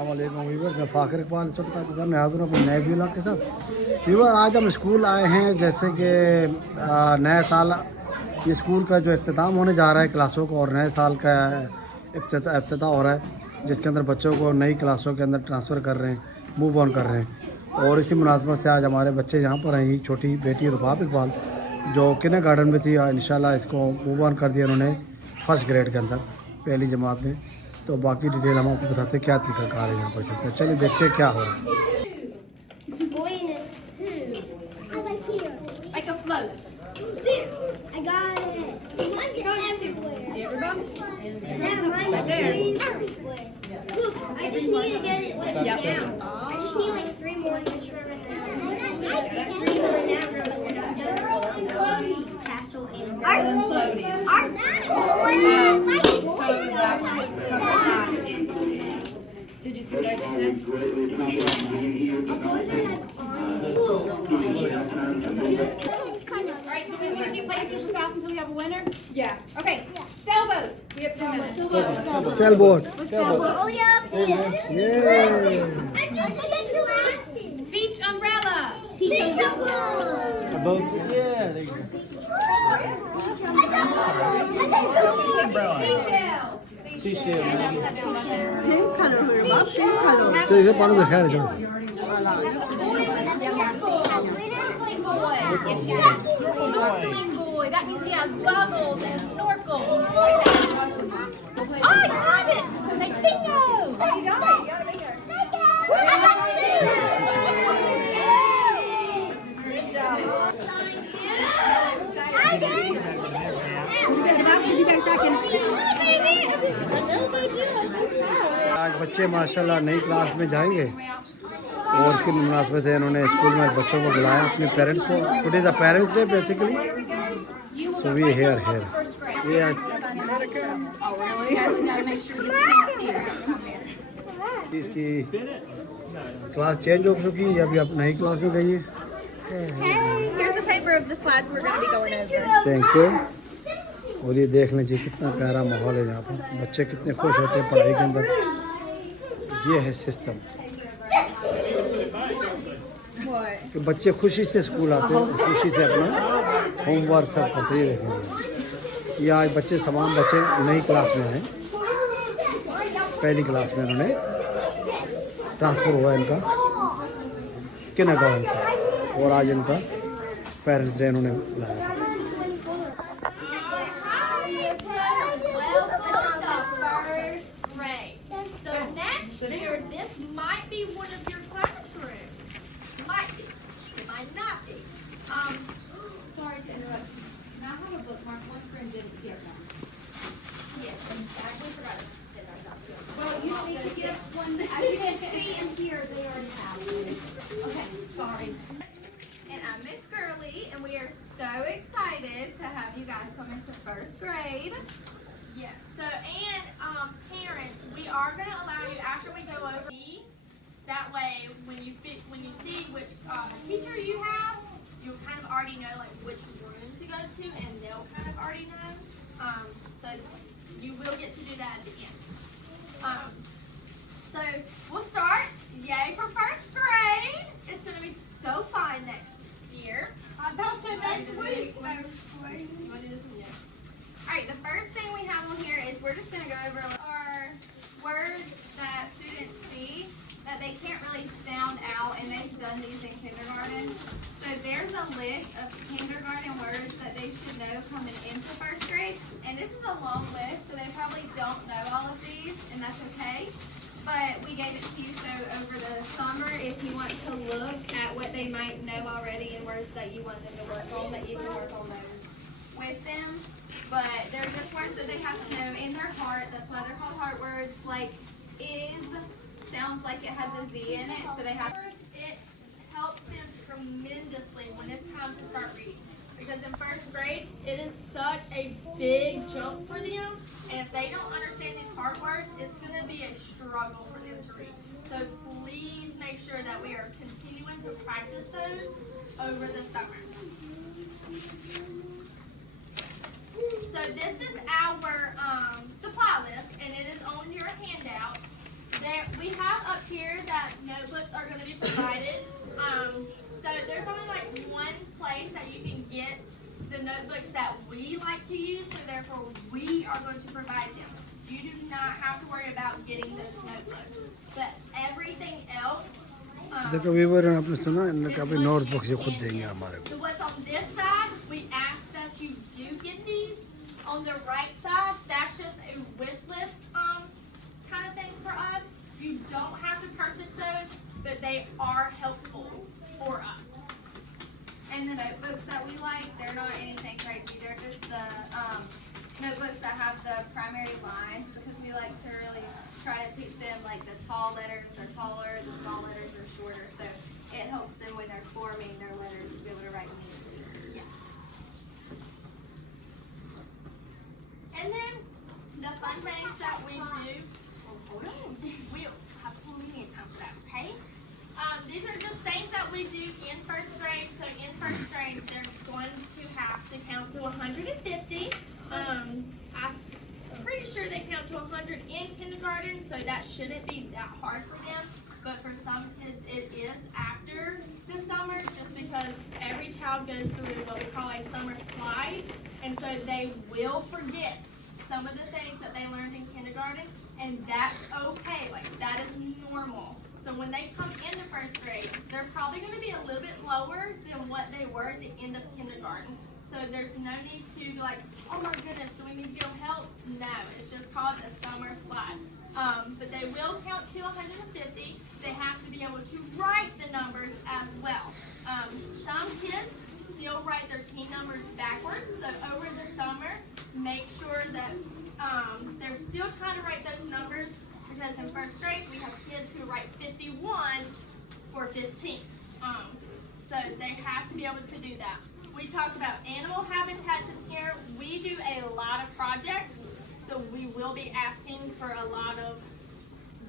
Weaver मैं फ़ाखिर इकबाल इस वक्त आपके सामने हाज़िर हूँ अपने नए व्लॉग के साथ। वीवर आज हम स्कूल आए हैं, जैसे कि नए साल ये स्कूल का जो इख्तिताम होने जा रहा है क्लासों को, और नए साल का इफ्तिताह हो रहा है, जिसके अंदर बच्चों को नई क्लासों के अंदर ट्रांसफ़र कर रहे हैं, मूव ऑन कर रहे हैं। और इसी मुनासबत से आज हमारे बच्चे यहाँ पर आई, छोटी बेटी रुबाब इकबाल जो किन्डर गार्डन में थी, इंशाल्लाह इसको मूव ऑन कर दिया उन्होंने फर्स्ट ग्रेड के अंदर, पहली जमात में। तो बाकी डिटेल हम आपको बताते हैं क्या तरीका कार है यहाँ पर चलते हैं। चलिए देखते हैं क्या हो रहा है। Did you see what I just did? Alright, do we want to keep playing social fast until we have a winner? Yeah. Okay. Yeah. Sailboat. We have 2 minutes. Sailboat. Oh yeah. Yeah. Beach umbrella. Beach umbrella. A boat. Yeah. There you go. Seashell. Seashell. Pink color. Pink color. So इसे पानी दिखा रहे हो। Snorkeling boy. That means he has goggles and a snorkel. Oh, I got it. Say bingo. Oh, you got it. You got it bigger. Good job. I did. आज बच्चे माशाल्लाह नई class में जाएंगे, और फिर मुनासबत है इन्होंने स्कूल में बच्चों को बुलाया, अपने पेरेंट्स को। Today is the parents day basically, so we here ये इसकी क्लास चेंज हो चुकी है, अभी आप नई क्लास में गई है। Hey, here's a paper of the slides we're going to be going over. Thank you. और ये देख लीजिए कितना प्यारा माहौल है यहाँ पर, बच्चे कितने खुश होते हैं पढ़ाई के अंदर। ये है सिस्टम कि बच्चे खुशी से स्कूल आते हैं, खुशी से अपना होमवर्क सब करते हैं। ये देखेंगे, ये आज बच्चे तमाम बच्चे नई क्लास में आए, पहली क्लास में उन्होंने ट्रांसफ़र हुआ इनका किन्डर गार्डन से, और आज इनका पेरेंट्स डे इन्होंने बुलाया। Sorry to interrupt you. Now I have a bookmark. One friend didn't get one. Yes, and we forgot to send ours out to them. Well, you don't need to get one. As you can see in here, they already have. Okay, sorry. And I'm Miss Gurley, and we are so excited to have you guys come into first grade. Yes. So, and parents, we are going to allow you after we go over. That way, when you see which teacher you have, you kind of already know like which room to go to, and they'll kind of already know. So you will get to do that at the end. So we'll start. Yay for first grade! It's going to be so fun next year. About the next week. You want to do this one? Yeah. All right. The first thing we have on here is we're just going to go over our words that students see that they can't really sound out, and they've done these in kindergarten. So there's a list of kindergarten words that they should know coming into first grade. And this is a long list, so they probably don't know all of these, and that's okay. But we gave it to you so over the summer, if you want to look at what they might know already and words that you want them to work on, that you can work on those with them. But they're just words that they have to know in their heart. That's why they're called heart words. Like is sounds like it has a Z in it, so they have it helps them tremendously when it's time to start reading, because in first grade it is such a big jump for them, and if they don't understand these hard words, it's going to be a struggle for them to read. So please make sure that we are continuing to practice those over the summer. So this is our supply list, and it is on your handout. We have up here that notebooks are going to be provided. So there's only like one place that you can get the notebooks that we like to use, so therefore we are going to provide them. You do not have to worry about getting those notebooks. But everything else, देखो viewer ने आपने सुना इनने कहा भाई notebook ये खुद देंगे हमारे को. so what's on this side, we ask that you do get these. On the right side, that's just a wish list kind of thing for us. You don't have to purchase those, but they are helpful for us. And the notebooks that we like, they're not anything crazy. They're just the notebooks that have the primary lines, because we like to really try to teach them like the tall letters are taller, the small letters are shorter. So it helps them when they're forming their letters to be able to write neatly. Yes. And then the fun things that we do, we have plenty of time for that, okay? These are just things that we do in first grade. So in first grade, they're going to have to count to 150. I'm pretty sure they count to 100 in kindergarten, so that shouldn't be that hard for them. But for some kids, it is after the summer, just because every child goes through what we call a summer slide, and so they will forget some of the things that they learned in kindergarten, and that's okay. Like, that is normal. So when they come into first grade, they're probably going to be a little bit lower than what they were at the end of kindergarten. So there's no need to be like, oh my goodness, do we need to get them help? No, it's just called a summer slide. But they will count to 150. They have to be able to write the numbers as well. Some kids still write their teen numbers backwards. So over the summer, make sure that they're still trying to write those numbers, because in first grade we have kids who write 51 for 15. So they have to be able to do that. We talk about animal habitats in here. We do a lot of projects, so we will be asking for a lot of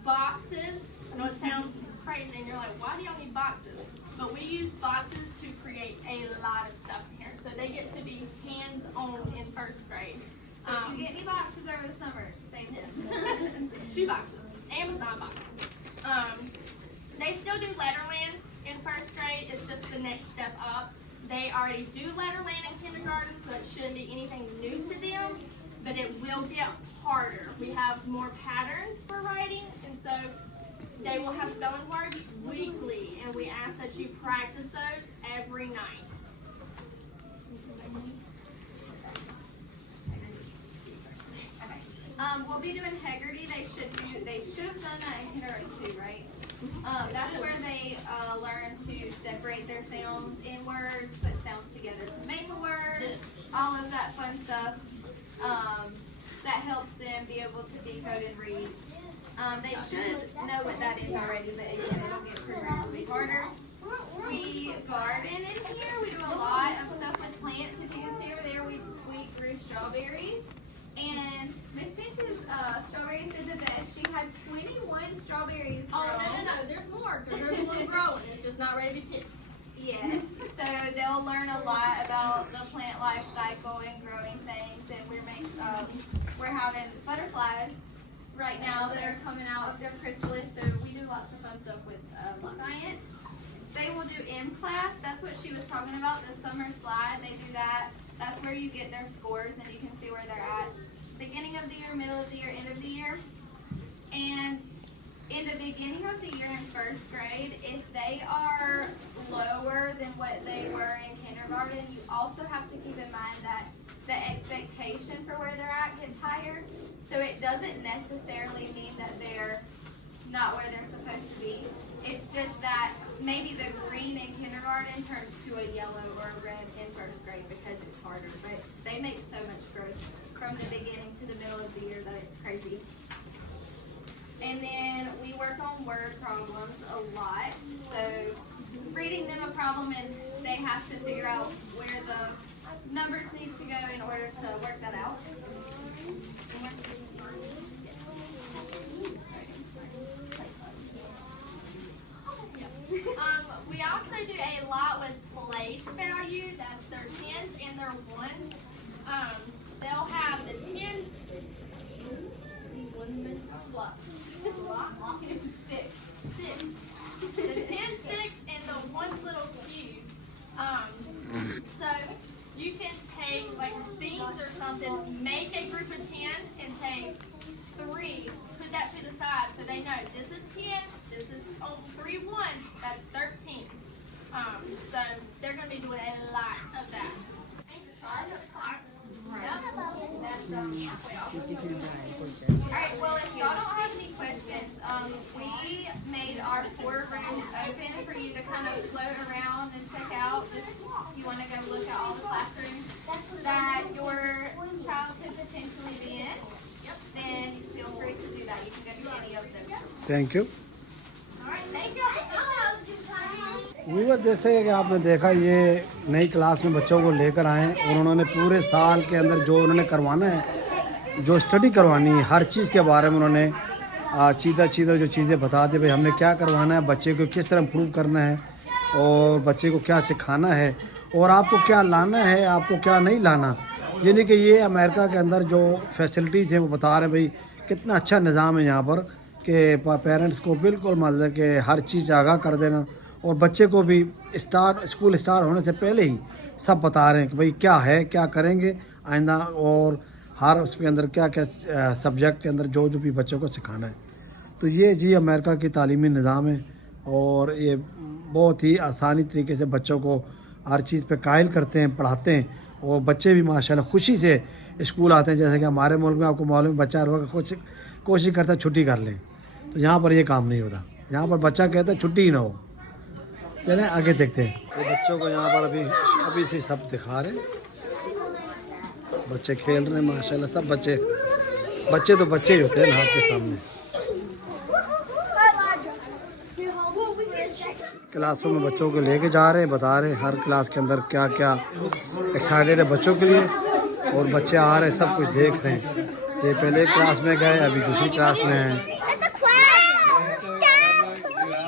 boxes. I know it sounds crazy and you're like, why do y'all need boxes? But we use boxes to create a lot of stuff in here. So they get to be hands-on in first grade. So if you get any boxes over the summer, same thing. Shoe boxes, Amazon boxes. They still do Letterland in first grade. It's just the next step up. They already do Letterland in kindergarten, so it shouldn't be anything new to them, but it will get harder. We have more patterns for writing, and so they will have spelling words weekly, and we ask that you practice those every night. We'll be doing integrity. They should have done that in kindergarten too, right? That's where they learn to separate their sounds in words, put sounds together to make a word, all of that fun stuff that helps them be able to decode and read. They should know what that is already, but again, it'll get progressively harder. We garden in here. We do a lot of stuff with plants. If you can see over there, we grew strawberries. And Miss Pence's strawberries did the best. She had 21 strawberries grown. Oh, no, there's more, because there's one growing. It's just not ready to be picked. Yes, so they'll learn a lot about the plant life cycle and growing things. And we're having butterflies right now that are coming out of their chrysalis. So we do lots of fun stuff with science. They will do M class. That's what she was talking about, the summer slide. They do that. That's where you get their scores, and you can see where they're at. Beginning of the year, middle of the year, end of the year. And in the beginning of the year in first grade, if they are lower than what they were in kindergarten, you also have to keep in mind that the expectation for where they're at gets higher. So it doesn't necessarily mean that they're not where they're supposed to be. It's just that maybe the green in kindergarten turns to a yellow or a red in first grade because it's harder. But they make so much growth from the beginning to the middle of the year that it's crazy. And then we work on word problems a lot. So reading them a problem, and they have to figure out where the numbers need to go in order to work that out. We also do a lot with place value. That's their tens and their ones. They'll have the tens. sticks. The 10 sticks and the one little cube. So you can take like beans or something, make a group of 10 and take 3, put that to the side so they know this is 10, this is 3 ones, that's 13. So they're going to be doing a lot of that. Alright, well if y'all don't have any questions, we made our 4 rooms open for you to kind of float around and check out. Just if you want to go look at all the classrooms that your child could potentially be in, then feel free to do that. You can go to any of them. Thank you. Alright, thank you. Viewer जैसे कि आपने देखा ये नई class में बच्चों को लेकर आए और उन्होंने पूरे साल के अंदर जो उन्होंने करवाना है, जो स्टडी करवानी है, हर चीज़ के बारे में उन्होंने चीज़ा जो चीज़ें बता दी। भाई हमने क्या करवाना है, बच्चे को किस तरह इम्प्रूव करना है और बच्चे को क्या सिखाना है और आपको क्या लाना है, आपको क्या नहीं लाना। यानी कि ये अमेरिका के अंदर जो फैसिलिटीज़ हैं वो बता रहे हैं भाई कितना अच्छा निज़ाम है यहाँ पर कि पेरेंट्स को बिल्कुल मतलब कि हर चीज़ आगाह कर देना और बच्चे को भी स्कूल स्टार्ट होने से पहले ही सब बता रहे हैं कि भाई क्या है, क्या करेंगे आइंदा और हर उसके अंदर क्या क्या सब्जेक्ट के अंदर जो भी बच्चों को सिखाना है। तो ये जी अमेरिका की तालीमी निज़ाम है और ये बहुत ही आसानी तरीके से बच्चों को हर चीज़ पे कायल करते हैं, पढ़ाते हैं और बच्चे भी माशाल्लाह खुशी से स्कूल आते हैं। जैसे कि हमारे मुल्क में आपको मालूम है बच्चा हर वक्त कोशिश करता है छुट्टी कर लें, तो यहाँ पर ये काम नहीं होता। यहाँ पर बच्चा कहता है छुट्टी ही ना हो। चलें आगे देखते हैं। ये बच्चों को यहाँ पर अभी से सब दिखा रहे हैं, बच्चे खेल रहे हैं माशाल्लाह। सब बच्चे तो बच्चे ही होते हैं ना आपके सामने। क्लासों में बच्चों को लेके जा रहे हैं, बता रहे हैं हर क्लास के अंदर क्या क्या एक्साइटेड है बच्चों के लिए और बच्चे आ रहे हैं सब कुछ देख रहे हैं। ये पहले क्लास में गए, अभी दूसरी क्लास में हैं।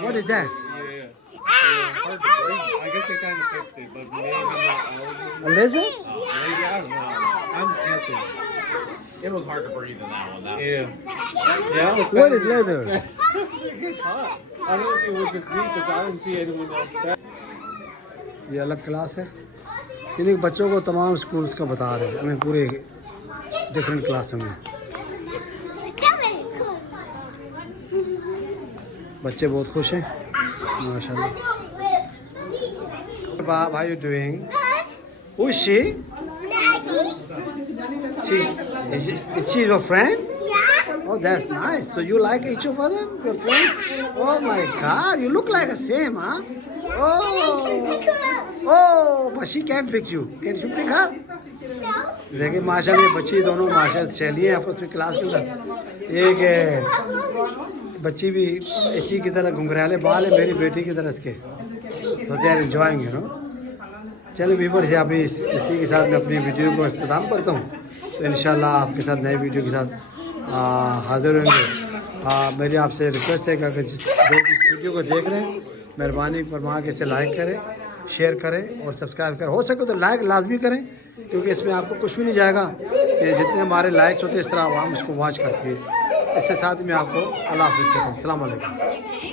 What is that? I guess they kind of fixed it, but maybe not A lizard? maybe I don't know. I'm just guessing. It was hard to breathe in that one. Yeah. Yeah. What is leather? It's hot. I don't know if it was just me because I didn't see anyone else back. ये अलग class है। यानी बच्चों को तमाम schools का बता रहे हैं, हमें पूरे डिफरेंट क्लासों में। बच्चे बहुत खुश हैं माशाल्लाह। How are you doing? Who is she? Is she your friend? Yeah. Oh, that's nice. So you like each of them, your friends? Oh my God, you look like the same, huh? Oh, but she can't pick you. Can you pick her? देखिए माशाल्लाह ये बच्ची दोनों माशाल्लाह सहेली हैं आपस में क्लास के अंदर। एक बच्ची भी इसी की तरह घुंघराले बाल है मेरी बेटी की तरह इसके। So they are enjoying, you know. चलिए व्यूअर्स यहाँ पे इसी के साथ मैं अपनी वीडियो को इख्तिताम करता हूँ। तो इंशाल्लाह आपके साथ नए वीडियो के साथ हाज़िर होंगे। मेरी आपसे रिक्वेस्ट है कि अगर जिस वीडियो को देख रहे हैं मेहरबानी फरमा के इसे लाइक करें, शेयर करें और सब्सक्राइब करें। हो सके तो लाइक लाजमी करें क्योंकि इसमें आपको कुछ भी नहीं जाएगा कि जितने हमारे लाइक्स होते हैं इस तरह आवाम इसको वॉच करती है। इससे साथ में आपको अल्लाह हाफ़िज़ कहता हूँ। अस्सलाम वालेकुम।